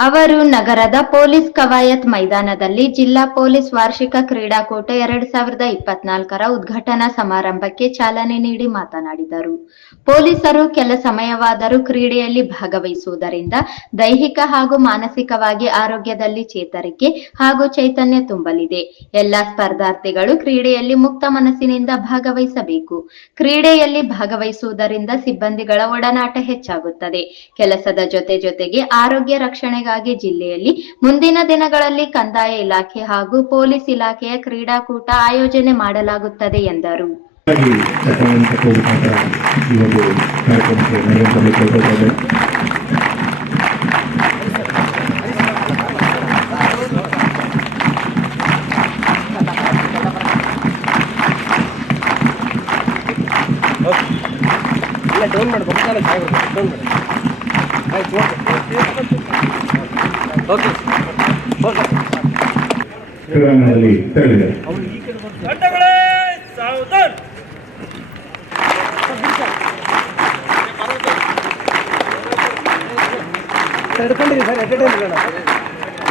ಅವರು ನಗರದ ಪೊಲೀಸ್ ಕವಾಯತ್ ಮೈದಾನದಲ್ಲಿ ಜಿಲ್ಲಾ ಪೊಲೀಸ್ ವಾರ್ಷಿಕ ಕ್ರೀಡಾಕೂಟ ಎರಡ್ ಸಾವಿರದ ಇಪ್ಪತ್ನಾಲ್ಕರ ಉದ್ಘಾಟನಾ ಸಮಾರಂಭಕ್ಕೆ ಚಾಲನೆ ನೀಡಿ ಮಾತನಾಡಿದರು. ಪೊಲೀಸರು ಕೆಲ ಸಮಯವಾದರೂ ಕ್ರೀಡೆಯಲ್ಲಿ ಭಾಗವಹಿಸುವುದರಿಂದ ದೈಹಿಕ ಹಾಗೂ ಮಾನಸಿಕವಾಗಿ ಆರೋಗ್ಯದಲ್ಲಿ ಚೇತರಿಕೆ ಹಾಗೂ ಚೈತನ್ಯ ತುಂಬಲಿದೆ. ಎಲ್ಲಾ ಸ್ಪರ್ಧಾರ್ಥಿಗಳು ಕ್ರೀಡೆಯಲ್ಲಿ ಮುಕ್ತ ಮನಸ್ಸಿನಿಂದ ಭಾಗವಹಿಸಬೇಕು. ಕ್ರೀಡೆಯಲ್ಲಿ ಭಾಗವಹಿಸುವುದರಿಂದ ಸಿಬ್ಬಂದಿಗಳ ಒಡನಾಟ ಹೆಚ್ಚಾಗುತ್ತದೆ. ಕೆಲಸದ ಜೊತೆ ಜೊತೆಗೆ ಆರೋಗ್ಯ ರಕ್ಷಣೆಗಾಗಿ ಜಿಲ್ಲೆಯಲ್ಲಿ ಮುಂದಿನ ದಿನಗಳಲ್ಲಿ ಕಂದಾಯ ಇಲಾಖೆ ಹಾಗೂ ಪೊಲೀಸ್ ಇಲಾಖೆಯ ಕ್ರೀಡಾಕೂಟ ಆಯೋಜನೆ ಮಾಡಲಾಗುತ್ತದೆ ಎಂದರು. ಇಲ್ಲ ಡೌನ್ ಮಾಡಿ ಛಾಯ್ ಡೌನ್ ಮಾಡಿ. ಆಯ್ತು ಓಕೆ ಕ್ರೀಡಾಂಗಣದಲ್ಲಿ ತೆರಳಿದೆ. ಸರ್ ಹಿಡ್ಕೊಂಡಿರಿ ಸರ್ ಎಟ್ಟೆ ಇಲ್ಲ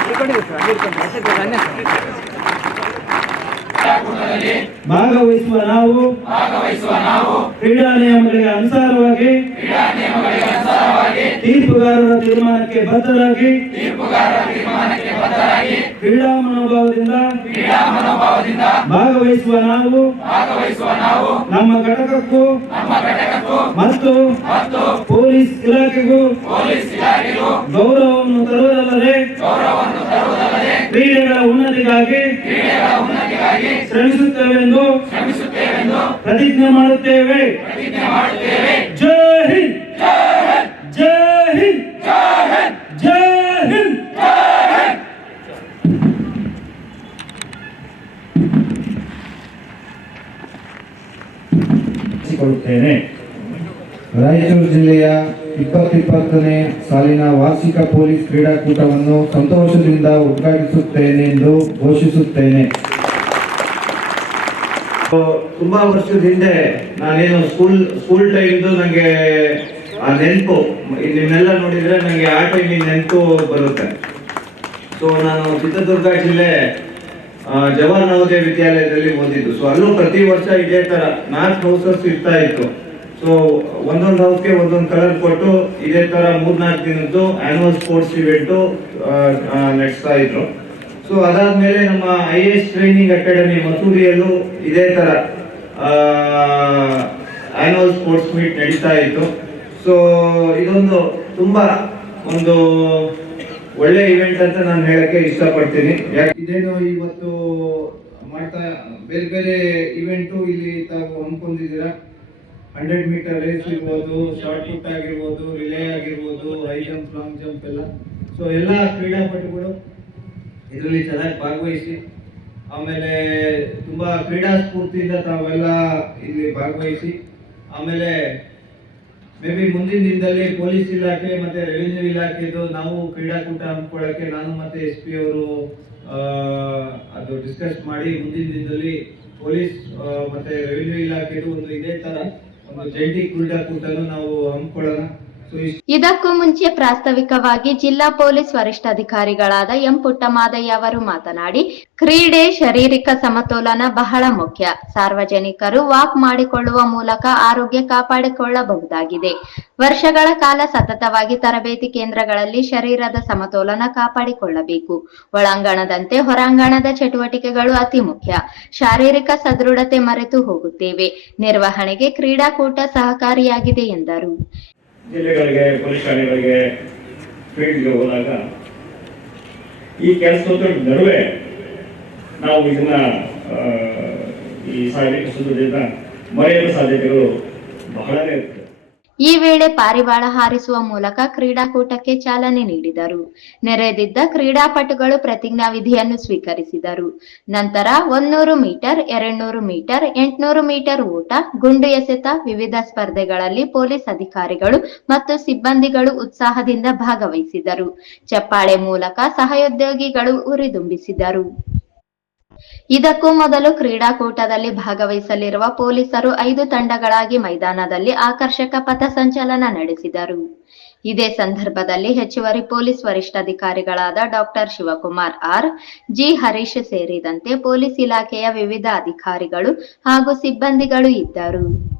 ಹಿಡ್ಕೊಂಡಿರಿ ಸರ್ ಭಾಗವಹಿಸುವ ನಾವು ಕ್ರೀಡಾ ನಿಯಮಗಳಿಗೆ ಅನುಸಾರವಾಗಿ ತೀರ್ಪುಗಾರರ ತೀರ್ಮಾನಕ್ಕೆ ಬದ್ಧರಾಗಿ ಕ್ರೀಡಾ ಮನೋಭಾವದಿಂದ ಭಾಗವಹಿಸುವ ನಾವು ನಮ್ಮ ಘಟಕಕ್ಕೂ ಮತ್ತು ಪೊಲೀಸ್ ಇಲಾಖೆಗೂ ಗೌರವವನ್ನು ತರುವುದಲ್ಲದೆ ಕ್ರೀಡೆಗಳ ಉನ್ನತಿಗಾಗಿ ಶ್ರಮಿಸುತ್ತೇವೆಂದು ಪ್ರತಿಜ್ಞೆ ಮಾಡುತ್ತೇವೆ. ಜೈ ಹಿಂದ್. ಜೈ ಹಿಂದ್. ಜೈ ಹಿಂದ್. ಹಂಚಿಕೊಳ್ಳುತ್ತೇನೆ ರಾಯಚೂರು ಜಿಲ್ಲೆಯ ಇಪ್ಪತ್ತಿಪ್ಪತ್ತನೇ ಸಾಲಿನ ವಾರ್ಷಿಕ ಪೊಲೀಸ್ ಕ್ರೀಡಾಕೂಟವನ್ನು ಸಂತೋಷದಿಂದ ಉದ್ಘಾಟಿಸುತ್ತೇನೆ ಎಂದು ಘೋಷಿಸುತ್ತೇನೆ. ತುಂಬಾ ವರ್ಷದ ಹಿಂದೆ ನಾನೇನು ಸ್ಕೂಲ್ ಸ್ಕೂಲ್ ಟೈಮ್ದು ನನಗೆ ಆ ನೆನಪು ನಿಮ್ಮೆಲ್ಲ ನೋಡಿದ್ರೆ ನನಗೆ ಆ ಟೈಮಿನ ನೆನಪು ಬರುತ್ತೆ. ಸೊ ನಾನು ಚಿತ್ರದುರ್ಗ ಜಿಲ್ಲೆ ಜವಾಹರ್ ನವೋದಯ ವಿದ್ಯಾಲಯದಲ್ಲಿ ಓದಿದ್ದು. ಸೊ ಅಲ್ಲೂ ಪ್ರತಿ ವರ್ಷ ಇದೇ ತರ ನಾಲ್ಕು ಹೌಸಸ್ ಇರ್ತಾ ಇತ್ತು. ಸೊ ಒಂದೊಂದು ಹೌಸ್ಗೆ ಒಂದೊಂದು ಕಲರ್ ಕೊಟ್ಟು ಇದೇ ತರ ಮೂರ್ನಾಲ್ಕು ದಿನದ್ದು ಆನ್ಯುವಲ್ ಸ್ಪೋರ್ಟ್ಸ್ ಇವೆಂಟು ನಡೆಸ್ತಾ ಇದ್ರು. ಸೊ ಅದಾದ್ಮೇಲೆ ನಮ್ಮ ಐ ಎಸ್ ಟ್ರೈನಿಂಗ್ ಅಕಾಡೆಮಿ ಮಸೂರಿಯಲ್ಲೂ ಇದೇ ತರ ಆನ್ಯುವಲ್ ಸ್ಪೋರ್ಟ್ಸ್ ಮೀಟ್ ನಡೀತಾ ಇತ್ತು. ಸೊ ಇದೊಂದು ತುಂಬಾ ಒಂದು ಒಳ್ಳೆ ಇವೆಂಟ್ ಅಂತ ನಾನು ಹೇಳಕ್ಕೆ ಇಷ್ಟಪಡ್ತೀನಿ. ಇದೇನು ಇವತ್ತು ಮಾಡ್ತಾ ಬೇರೆ ಬೇರೆ ಇವೆಂಟು ಇಲ್ಲಿ ತಾವು ಹಮ್ಮಿಕೊಂಡಿದ್ದೀರಾ? ಹಂಡ್ರೆಡ್ ಮೀಟರ್ ರೇಸ್ ಇರ್ಬೋದು ಶಾರ್ಟ್ ಪುಟ್ ಆಗಿರ್ಬೋದು ರಿಲೇ ಆಗಿರ್ಬೋದು ಹೈ ಜಂಪ್ ಲಾಂಗ್ ಜಂಪ್ ಎಲ್ಲ. ಸೊ ಎಲ್ಲ ಕ್ರೀಡಾಪಟುಗಳು ಇದರಲ್ಲಿ ಚೆನ್ನಾಗಿ ಭಾಗವಹಿಸಿ, ಆಮೇಲೆ ತುಂಬ ಕ್ರೀಡಾ ಸ್ಫೂರ್ತಿಯಿಂದ ತಾವೆಲ್ಲ ಇಲ್ಲಿ ಭಾಗವಹಿಸಿ, ಆಮೇಲೆ ಮೇ ಬಿ ಮುಂದಿನ ದಿನದಲ್ಲಿ ಪೊಲೀಸ್ ಇಲಾಖೆ ಮತ್ತೆ ರೆವಿನ್ಯೂ ಇಲಾಖೆದು ನಾವು ಕ್ರೀಡಾಕೂಟ ಅಂದ್ಕೊಳ್ಳೋಕ್ಕೆ ನಾನು ಮತ್ತೆ ಎಸ್ ಪಿ ಅವರು ಅದು ಡಿಸ್ಕಸ್ ಮಾಡಿ ಮುಂದಿನ ದಿನದಲ್ಲಿ ಪೊಲೀಸ್ ಮತ್ತು ರೆವಿನ್ಯೂ ಇಲಾಖೆದು ಒಂದು ಇದೇ ತರ ಜಂಟಿ ಕ್ರೀಡಾಕೂಟನು ನಾವು ಹಮ್ಮಿಕೊಳ್ಳೋಣ. ಇದಕ್ಕೂ ಮುಂಚೆ ಪ್ರಾಸ್ತಾವಿಕವಾಗಿ ಜಿಲ್ಲಾ ಪೊಲೀಸ್ ವರಿಷ್ಠಾಧಿಕಾರಿಗಳಾದ ಎಂ ಪುಟ್ಟಮಾದಯ್ಯ ಅವರು ಮಾತನಾಡಿ, ಕ್ರೀಡೆ, ಶಾರೀರಿಕ ಸಮತೋಲನ ಬಹಳ ಮುಖ್ಯ. ಸಾರ್ವಜನಿಕರು ವಾಕ್ ಮಾಡಿಕೊಳ್ಳುವ ಮೂಲಕ ಆರೋಗ್ಯ ಕಾಪಾಡಿಕೊಳ್ಳಬಹುದಾಗಿದೆ. ವರ್ಷಗಳ ಕಾಲ ಸತತವಾಗಿ ತರಬೇತಿ ಕೇಂದ್ರಗಳಲ್ಲಿ ಶರೀರದ ಸಮತೋಲನ ಕಾಪಾಡಿಕೊಳ್ಳಬೇಕು. ಒಳಾಂಗಣದಂತೆ ಹೊರಾಂಗಣದ ಚಟುವಟಿಕೆಗಳು ಅತಿ ಮುಖ್ಯ. ಶಾರೀರಿಕ ಸದೃಢತೆ ಮರೆತು ಹೋಗುತ್ತೇವೆ. ನಿರ್ವಹಣೆಗೆ ಕ್ರೀಡಾಕೂಟ ಸಹಕಾರಿಯಾಗಿದೆ ಎಂದರು. ಜಿಲ್ಲೆಗಳಿಗೆ, ಪೊಲೀಸ್ ಠಾಣೆಗಳಿಗೆ ಫೀಲ್ಡ್ಗೆ ಹೋದಾಗ ಈ ಕೆಲಸದ ನಡುವೆ ನಾವು ಇದನ್ನ ಈ ಸಾಧ್ಯ ಸುದ್ದಿಯಿಂದ ಮರೆಯುವ ಸಾಧ್ಯತೆಗಳು ಬಹಳನೇ ಇರ್ತದೆ. ಈ ವೇಳೆ ಪಾರಿವಾಳ ಹಾರಿಸುವ ಮೂಲಕ ಕ್ರೀಡಾಕೂಟಕ್ಕೆ ಚಾಲನೆ ನೀಡಿದರು. ನೆರೆದಿದ್ದ ಕ್ರೀಡಾಪಟುಗಳು ಪ್ರತಿಜ್ಞಾವಿಧಿಯನ್ನು ಸ್ವೀಕರಿಸಿದರು. ನಂತರ ಒಂದೂರು ಮೀಟರ್, ಎರಡ್ನೂರು ಮೀಟರ್, ಎಂಟ್ನೂರು ಮೀಟರ್ ಓಟ ಗುಂಡು ಎಸೆತ, ವಿವಿಧ ಸ್ಪರ್ಧೆಗಳಲ್ಲಿ ಪೊಲೀಸ್ ಅಧಿಕಾರಿಗಳು ಮತ್ತು ಸಿಬ್ಬಂದಿಗಳು ಉತ್ಸಾಹದಿಂದ ಭಾಗವಹಿಸಿದರು. ಚಪ್ಪಾಳೆ ಮೂಲಕ ಸಹೋದ್ಯೋಗಿಗಳು ಉರಿದುಂಬಿಸಿದರು. ಇದಕ್ಕೂ ಮೊದಲು ಕ್ರೀಡಾಕೂಟದಲ್ಲಿ ಭಾಗವಹಿಸಲಿರುವ ಪೊಲೀಸರು ಐದು ತಂಡಗಳಾಗಿ ಮೈದಾನದಲ್ಲಿ ಆಕರ್ಷಕ ಪಥಸಂಚಲನ ನಡೆಸಿದರು. ಇದೇ ಸಂದರ್ಭದಲ್ಲಿ ಹೆಚ್ಚುವರಿ police ವರಿಷ್ಠಾಧಿಕಾರಿಗಳಾದ doctor Shivakumar R, G Harish ಸೇರಿದಂತೆ ಪೊಲೀಸ್ ಇಲಾಖೆಯ ವಿವಿಧ ಅಧಿಕಾರಿಗಳು ಹಾಗೂ ಸಿಬ್ಬಂದಿಗಳು ಇದ್ದರು.